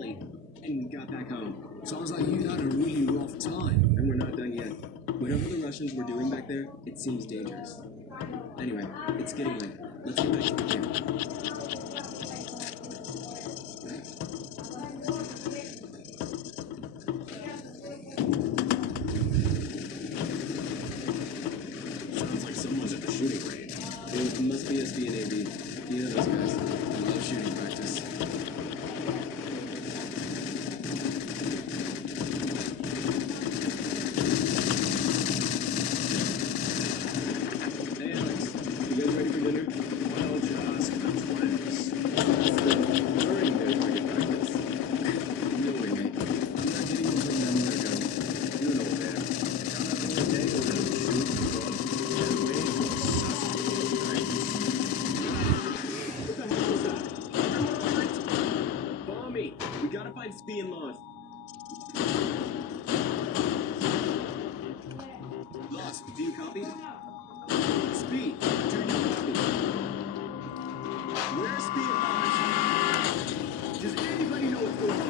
exactly. And got back home. Sounds like you had a really rough time. And we're not done yet. Whatever the Russians were doing back there, it seems dangerous. Anyway, it's getting late. Let's get back to the camp. Sounds like someone's at the shooting range. It must be SB and AB. You know those guys. I love shooting practice. Hey Alex, you guys ready for dinner? Well, just comes friends. We're already there for target practice. No way, mate. I'm not getting you from them where to go. You know that. Today we're gonna be shooting from and waiting for suspect ranks. What the hell was that? Follow me. We gotta find Spee and Lost. Lost, do you copy? Spee, do you copy? Where's Spee and Lost? Does anybody know what's going on?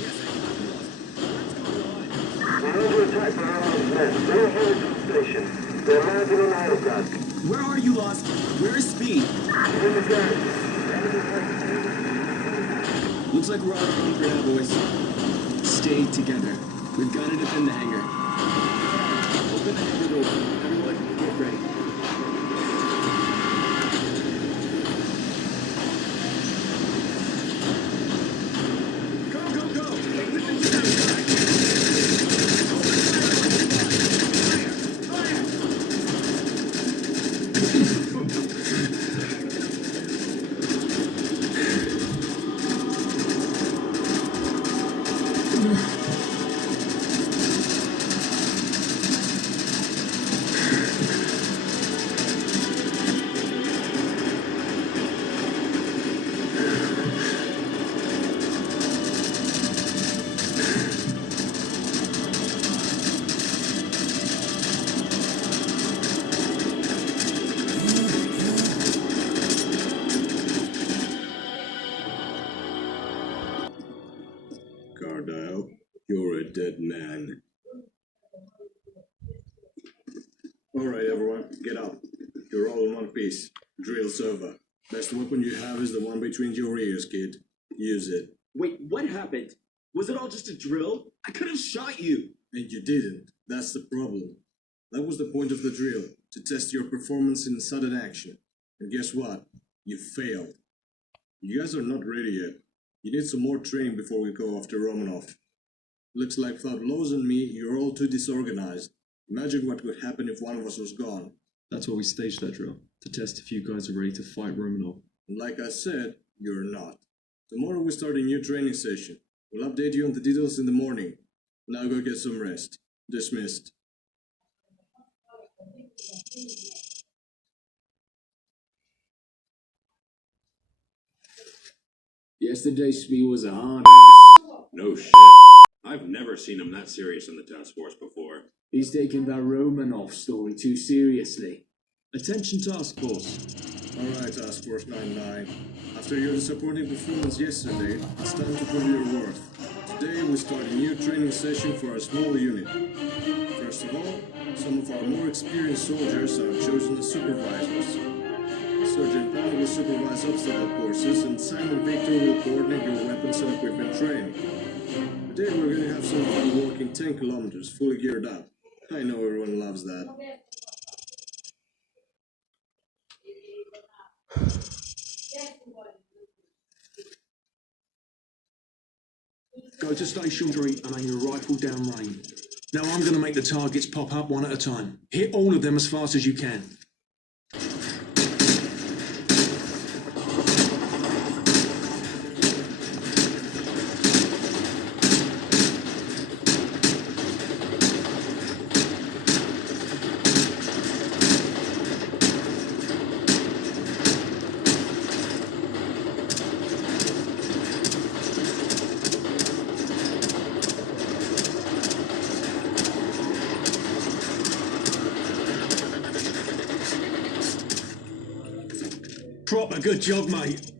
Yes, I copy Lost. What's going on? We're under attack by our men. They're headed to the station. They're landing on aircraft. Where are you, Lost? Where is Spee? In the garage. Looks like we're on our own for now, boys. Stay together. We've got to defend the hangar. Open the hangar door. Everyone, get ready. Go, go, go! Lead them to that side! Fire! Cardile, you're a dead man. Alright, everyone, get up. You're all in one piece. Drill's over. Best weapon you have is the one between your ears, kid. Use it. Wait, what happened? Was it all just a drill? I could have shot you. And you didn't. That's the problem. That was the point of the drill, to test your performance in sudden action. And guess what? You failed. You guys are not ready yet. You need some more training before we go after Romanov. Looks like without Lowe's and me, you're all too disorganized. Imagine what would happen if one of us was gone. That's why we staged that drill, to test if you guys are ready to fight Romanov. And like I said, you're not. Tomorrow we start a new training session. We'll update you on the details in the morning. Now go get some rest. Dismissed. Yesterday, Spee was a hard ass. No shit. I've never seen him that serious in the task force before. He's taking that Romanov story too seriously. Attention task force. Alright, Task Force 99. After your disappointing performance yesterday, it's time to prove your worth. Today we start a new training session for our small unit. First of all, some of our more experienced soldiers are chosen as supervisors. Sergeant Pan will supervise obstacle courses and Simon Victor will coordinate your weapons and equipment training. Today we're going to have some fun walking 10 kilometers fully geared up. I know everyone loves that. Go to Station 3 and aim your rifle down range. Now I'm going to make the targets pop up one at a time. Hit all of them as fast as you can. Proper good job, mate.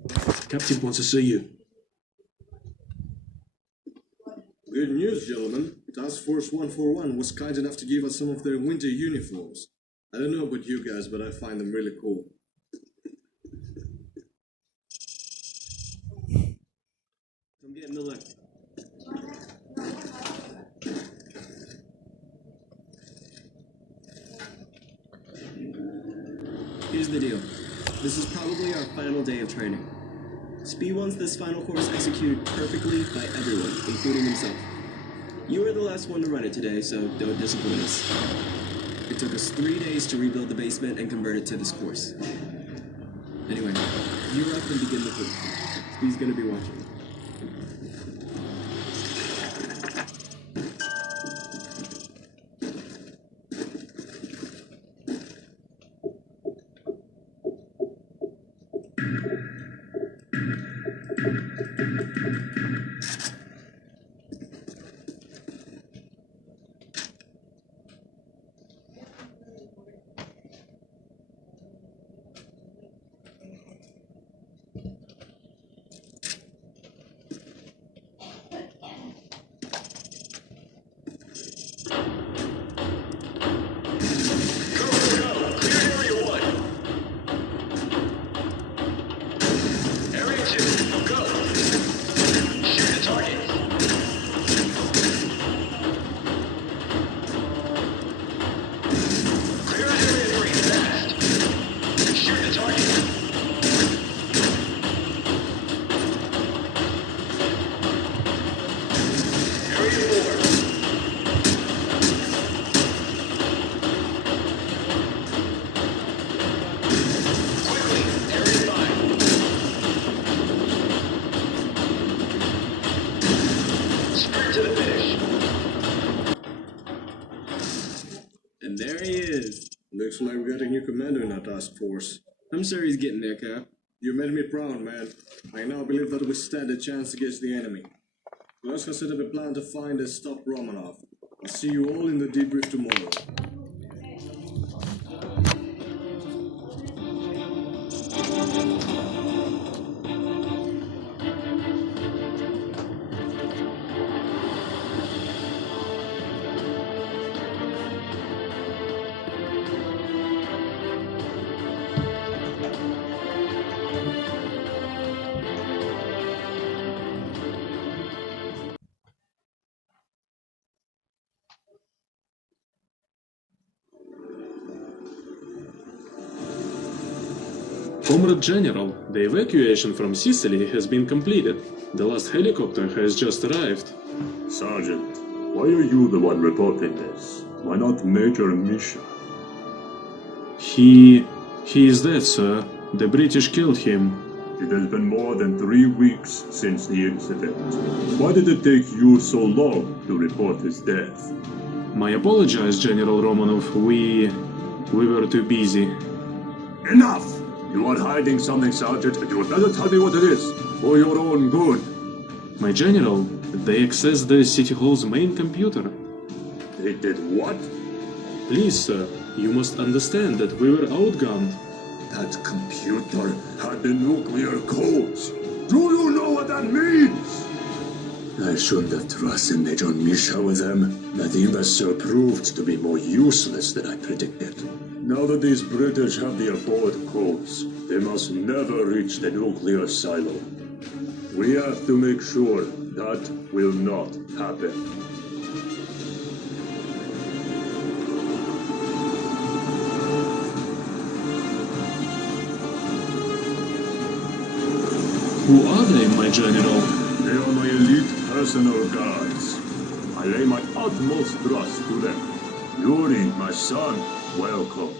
Captain wants to see you. Good news, gentlemen. Task Force 141 was kind enough to give us some of their winter uniforms. I don't know about you guys, but I find them really cool. Come get in the lift. Here's the deal. This is probably our final day of training. Spee wants this final course executed perfectly by everyone, including himself. You were the last one to run it today, so don't disappoint us. It took us 3 days to rebuild the basement and convert it to this course. Anyway, gear up and begin the proof. Spee's gonna be watching. And there he is. Looks like we got a new commander in our task force. I'm sure he's getting there, Cap. You made me proud, man. I now believe that we stand a chance against the enemy. Let's consider the plan to find and stop Romanov. I'll see you all in the debrief tomorrow. Comrade General, the evacuation from Sicily has been completed. The last helicopter has just arrived. Sergeant, why are you the one reporting this? Why not Major Misha? He is dead, sir. The British killed him. It has been more than 3 weeks since the incident. Why did it take you so long to report his death? I apologize, General Romanov. We were too busy. Enough! You are hiding something, Sergeant, and you had better tell me what it is, for your own good. My general, they accessed the City Hall's main computer. They did what? Please, sir, you must understand that we were outgunned. That computer had the nuclear codes. Do you know what that means? I shouldn't have trusted Major Misha with them. That imbecile proved to be more useless than I predicted. Now that these British have the abort codes, they must never reach the nuclear silo. We have to make sure that will not happen. Who are they, my general? They are my elite personal guards. I lay my utmost trust to them. Yuri, my son, welcome.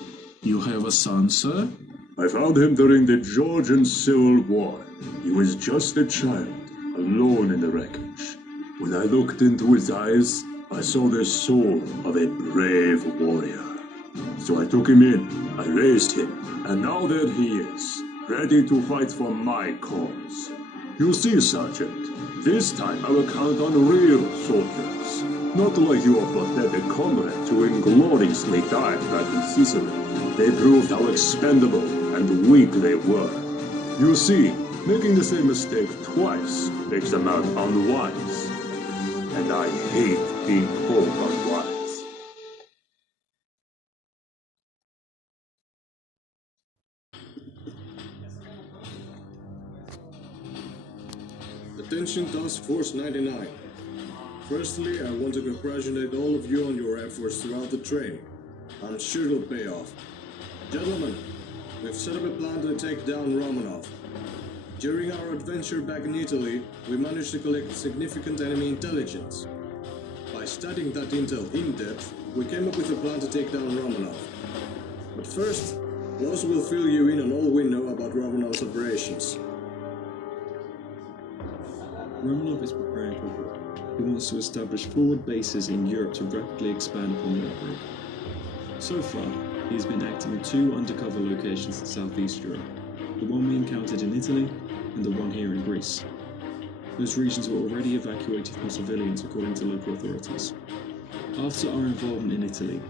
You have a son, sir? I found him during the Georgian Civil War. He was just a child, alone in the wreckage. When I looked into his eyes, I saw the soul of a brave warrior. So I took him in, I raised him, and now there he is, ready to fight for my cause. You see, Sergeant, this time I will count on real soldiers. Not like your pathetic comrades who ingloriously died back in Sicily. They proved how expendable and weak they were. You see, making the same mistake twice makes a man unwise. And I hate being called unwise. Attention Task Force 99. Firstly, I want to congratulate all of you on your efforts throughout the training. I'm sure it'll pay off. Gentlemen, we've set up a plan to take down Romanov. During our adventure back in Italy, we managed to collect significant enemy intelligence. By studying that intel in depth, we came up with a plan to take down Romanov. But first, Ross will fill you in on all we know about Romanov's operations. Romanov is preparing for war. He wants to establish forward bases in Europe to rapidly expand upon the outbreak. So far, he has been active in 2 undercover locations in Southeast Europe, the one we encountered in Italy and the one here in Greece. Those regions were already evacuated from civilians according to local authorities. After our involvement in Italy,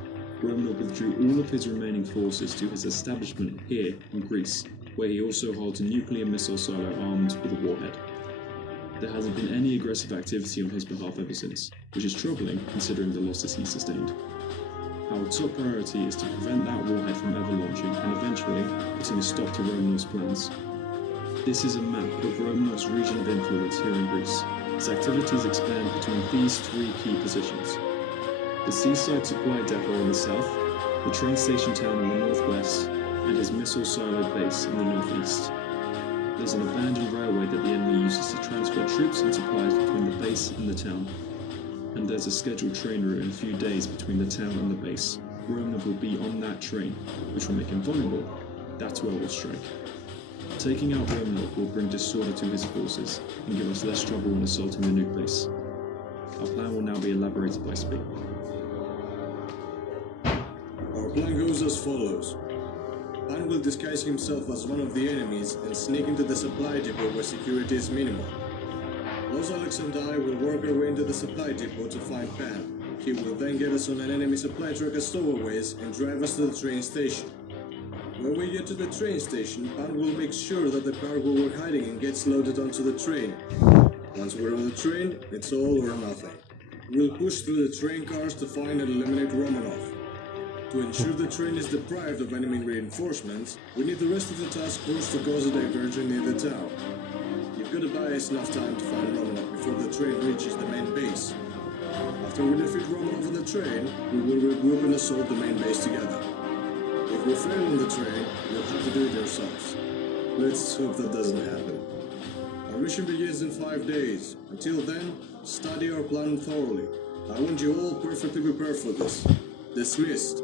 Romanov withdrew all of his remaining forces to his establishment here in Greece, where he also holds a nuclear missile silo armed with a warhead. There hasn't been any aggressive activity on his behalf ever since, which is troubling considering the losses he sustained. Our top priority is to prevent that warhead from ever launching and eventually putting a stop to Romanov's plans. This is a map of Romanov's region of influence here in Greece. His activities expand between these 3 key positions: the seaside supply depot in the south, the train station town in the northwest, and his missile silo base in the northeast. There's an abandoned railway that the enemy uses to transport troops and supplies between the base and the town. And there's a scheduled train route in a few days between the town and the base. Romanov will be on that train, which will make him vulnerable. That's where we'll strike. Taking out Romanov will bring disorder to his forces and give us less trouble when assaulting the nuke base. Our plan will now be elaborated by Spee. Our plan goes as follows. Pan will disguise himself as one of the enemies and sneak into the supply depot where security is minimal. Los Alex and I will work our way into the supply depot to find Pan. He will then get us on an enemy supply truck as stowaways and drive us to the train station. When we get to the train station, Pan will make sure that the cargo we're hiding in gets loaded onto the train. Once we're on the train, it's all or nothing. We'll push through the train cars to find and eliminate Romanov. To ensure the train is deprived of enemy reinforcements, we need the rest of the task force to cause a diversion near the town. You've got to buy us enough time to find Romanov before the train reaches the main base. After we defeat Romanov on the train, we will regroup and assault the main base together. If we fail on the train, we'll have to do it ourselves. Let's hope that doesn't happen. Our mission begins in 5 days. Until then, study our plan thoroughly. I want you all perfectly prepared for this. Dismissed.